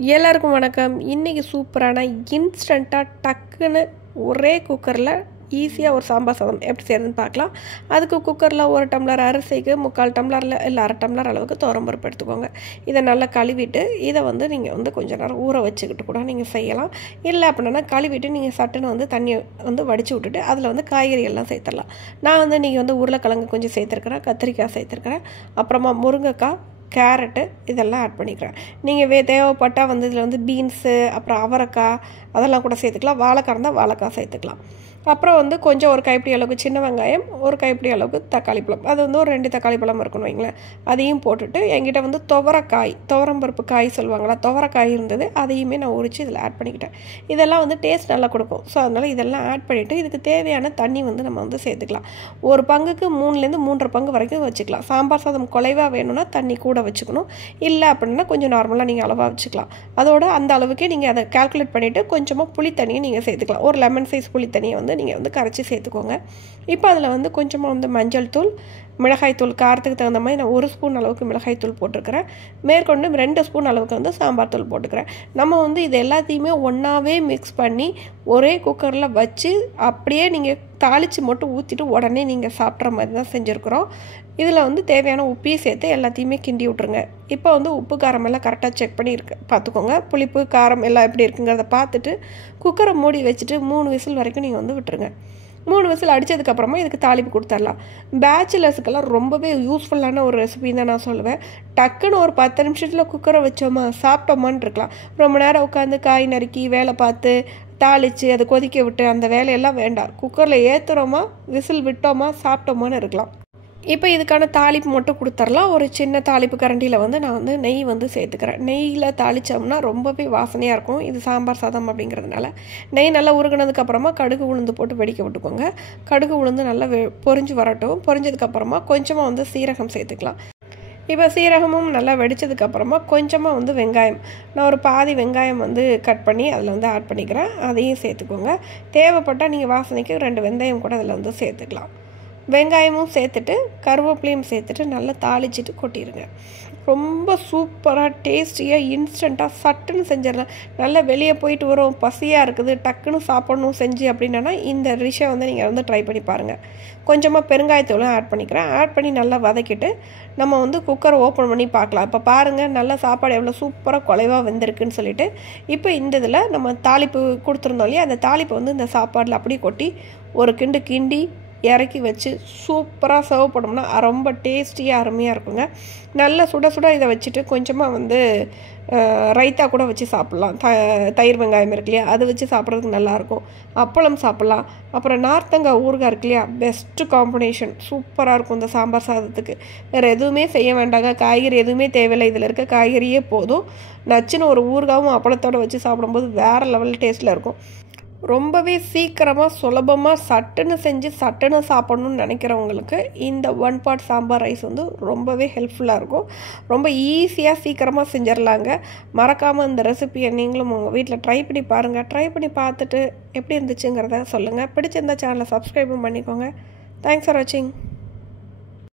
எல்லாருக்கும் வணக்கம். இன்றைக்கி சூப்பரான இன்ஸ்டண்ட்டாக டக்குன்னு ஒரே குக்கரில் ஈஸியாக ஒரு சாம்பார் சாதம் எப்படி செய்கிறதுன்னு பார்க்கலாம். அதுக்கு குக்கரில் 1 டம்ளர் அரிசிக்கு 3/4 டம்ளரில் இல்லை 1/2 டம்ளர் அளவுக்கு துவரம்பருப்பு எடுத்துக்கோங்க. இதை நல்லா கழுவிட்டு இதை நீங்கள் கொஞ்சம் நேரம் ஊற வச்சுக்கிட்டு கூட நீங்கள் செய்யலாம். இல்லை அப்படின்னா கழுவிட்டு நீங்கள் சட்டுன்னு தண்ணி வடித்து விட்டுட்டு அதில் காய்கறி எல்லாம் சேர்த்துடலாம். நான் இன்றைக்கி உருளைக்கிழங்கு கொஞ்சம் சேர்த்துருக்குறேன், கத்திரிக்காய் சேர்த்துருக்குறேன், அப்புறமா முருங்கைக்காய், கேரட்டு இதெல்லாம் ஆட் பண்ணிக்கிறேன். நீங்கள் தேவைப்பட்டால் இதில் பீன்ஸு, அப்புறம் அவரைக்காய் அதெல்லாம் கூட சேர்த்துக்கலாம். வாழைக்காய் இருந்தால் வாழைக்காய் சேர்த்துக்கலாம். அப்புறம் கொஞ்சம் ஒரு கைப்பிடி அளவுக்கு சின்ன வெங்காயம், ஒரு கைப்பிடி அளவுக்கு தக்காளி பழம், அது ஒரு 2 தக்காளி பழம் இருக்குன்னு வைங்களேன். அதையும் போட்டுட்டு என்கிட்ட துவரக்காய், துவரம்பருப்பு காய் சொல்லுவாங்களா, துவரக்காய் இருந்தது, அதையுமே நான் உரித்து இதில் ஆட் பண்ணிக்கிட்டேன். இதெல்லாம் டேஸ்ட் நல்லா கொடுக்கும். ஸோ அதனால் இதெல்லாம் ஆட் பண்ணிவிட்டு இதுக்கு தேவையான தண்ணி நம்ம சேர்த்துக்கலாம். ஒரு பங்குக்கு 3லேருந்து 3.5 பங்கு வரைக்கும் வச்சுக்கலாம். சாம்பார் சாதம் குலைவாக வேணும்னா தண்ணி கூட வச்சுக்கணும். இல்லை அப்படின்னா கொஞ்சம் நார்மலாக நீங்கள் அளவாக வச்சுக்கலாம். அதோட அந்த அளவுக்கே நீங்கள் அதை கால்குலேட் பண்ணிவிட்டு கொஞ்சமாக புளி தண்ணியை நீங்கள் சேர்த்துக்கலாம். ஒரு லெமன் சைஸ் புளி தண்ணியை நீங்கள் கரைச்சி சேர்த்துக்கோங்க. இப்போ அதில் கொஞ்சமாக மஞ்சள் தூள், மிளகாய் தூள், காரத்துக்கு தகுந்த மாதிரி நான் 1 ஸ்பூன் அளவுக்கு மிளகாய் தூள் போட்டிருக்கிறேன். மேற்கொண்டு 2 ஸ்பூன் அளவுக்கு சாம்பார் தூள் போட்டுக்கிறேன். நம்ம இது எல்லாத்தையுமே ஒன்றாவே மிக்ஸ் பண்ணி ஒரே குக்கரில் வச்சு அப்படியே நீங்கள் தாளித்து மட்டும் ஊற்றிட்டு உடனே நீங்கள் சாப்பிட்ற மாதிரி தான் செஞ்சுருக்குறோம். இதில் தேவையான உப்பையும் சேர்த்து எல்லாத்தையுமே கிண்டி விட்ருங்க. இப்போ உப்பு காரம் எல்லாம் கரெக்டாக செக் பண்ணி பார்த்துக்கோங்க. புளிப்பு காரம் எல்லாம் எப்படி இருக்குங்கிறத பார்த்துட்டு குக்கரை மூடி வச்சுட்டு 3 விசில் வரைக்கும் நீங்கள் விட்டுருங்க. 3 விசில் அடித்ததுக்கப்புறமா இதுக்கு தாளிப்பு கொடுத்துடலாம். பேச்சுலர்ஸுக்கெல்லாம் ரொம்பவே யூஸ்ஃபுல்லான ஒரு ரெசிபின்னு தான் நான் சொல்லுவேன். டக்குன்னு ஒரு 10 நிமிஷத்தில் குக்கரை வச்சோமா சாப்பிட்டோமான்னு இருக்கலாம். ரொம்ப நேரம் உட்காந்து காய் நறுக்கி வேலை பார்த்து தாளித்து அதை கொதிக்க விட்டு அந்த வேலையெல்லாம் வேண்டாம். குக்கரில் ஏற்றுறோமா, விசில் விட்டோமா, சாப்பிட்டோமான்னு இருக்கலாம். இப்போ இதுக்கான தாளிப்பு மட்டும் கொடுத்துடலாம். ஒரு சின்ன தாளிப்பு கரண்டியில் நான் நெய் சேர்த்துக்கிறேன். நெய்யில் தாளித்தோம்னா ரொம்பவே வாசனையாக இருக்கும். இது சாம்பார் சாதம் அப்படிங்கிறதுனால நெய் நல்லா உருகினதுக்கப்புறமா கடுகு உளுந்து போட்டு வெடிக்க விட்டுக்கோங்க. கடுகு உளுந்து நல்லா பொரிஞ்சு வரட்டும். பொரிஞ்சதுக்கப்புறமா கொஞ்சமாக சீரகம் சேர்த்துக்கலாம். இப்போ சீரகமும் நல்லா வெடித்ததுக்கப்புறமா கொஞ்சமாக வெங்காயம், நான் ஒரு பாதி வெங்காயம் கட் பண்ணி அதில் ஆட் பண்ணிக்கிறேன். அதையும் சேர்த்துக்கோங்க. தேவைப்பட்டால் நீங்கள் வாசனைக்கு 2 வெந்தயம் கூட அதில் சேர்த்துக்கலாம். வெங்காயமும் சேர்த்துட்டு கருவேப்பிலையும் சேர்த்துட்டு நல்லா தாளிச்சிட்டு கொட்டிடுங்க. ரொம்ப சூப்பராக டேஸ்டியாக இன்ஸ்டண்ட்டாக சட்டுன்னு செஞ்சிடலாம். நல்லா வெளியே போயிட்டு வரும், பசியாக இருக்குது, டக்குன்னு சாப்பிட்ணும் செஞ்சு அப்படின்னா இந்த டிஷ்ஷை நீங்கள் ட்ரை பண்ணி பாருங்கள். கொஞ்சமாக பெருங்காயத்தூளும் ஆட் பண்ணிக்கிறேன். ஆட் பண்ணி நல்லா வதக்கிட்டு நம்ம குக்கரை ஓப்பன் பண்ணி பார்க்கலாம். இப்போ பாருங்கள் நல்லா சாப்பாடு எவ்வளோ சூப்பராக குலைவாக வெந்திருக்குன்னு சொல்லிட்டு இப்போ இந்த இதில் நம்ம தாளிப்பு கொடுத்துருந்தோம் இல்லையா, அந்த தாளிப்பை இந்த சாப்பாடில் அப்படியே கொட்டி ஒரு கிண்டி இறக்கி வச்சு சூப்பராக சர்வ் பண்ணோம்னா ரொம்ப டேஸ்டியாக அருமையாக இருக்குங்க. நல்லா சுட சுட இதை வச்சுட்டு கொஞ்சமாக ரைத்தா கூட வச்சு சாப்பிட்லாம். தயிர் வெங்காயம் இருக்கு இல்லையா, அது வச்சு சாப்பிட்றதுக்கு நல்லாயிருக்கும். அப்பளம் சாப்பிட்லாம். அப்புறம் நார்த்தங்காய் ஊறுகாய் இருக்கு இல்லையா, பெஸ்ட்டு காம்பினேஷன், சூப்பராக இருக்கும் இந்த சாம்பார் சாதத்துக்கு. வேறு எதுவுமே செய்ய வேண்டாங்க, காய்கறி எதுவுமே தேவையில்லை, இதில் இருக்க காய்கறியே போதும். நச்சுன்னு ஒரு ஊறுகாவும் அப்பளத்தோடு வச்சு சாப்பிடும்போது வேறு லெவல் டேஸ்ட்டில் இருக்கும். ரொம்பவே சீக்கிரமாக சுலபமாக சட்டுன்னு செஞ்சு சட்டுன்னு சாப்பிட்ணுன்னு நினைக்கிறவங்களுக்கு இந்த 1 பாட் சாம்பார் ரைஸ் ரொம்பவே ஹெல்ப்ஃபுல்லாக இருக்கும். ரொம்ப ஈஸியாக சீக்கிரமாக செஞ்சிடலாங்க. மறக்காமல் இந்த ரெசிபியை நீங்களும் உங்கள் வீட்டில் ட்ரை பண்ணி பாருங்கள். ட்ரை பண்ணி பார்த்துட்டு எப்படி இருந்துச்சுங்கிறத சொல்லுங்கள். பிடிச்சிருந்த சேனலை சப்ஸ்கிரைபும் பண்ணிக்கோங்க. தேங்க்ஸ் ஃபார் வாட்சிங்.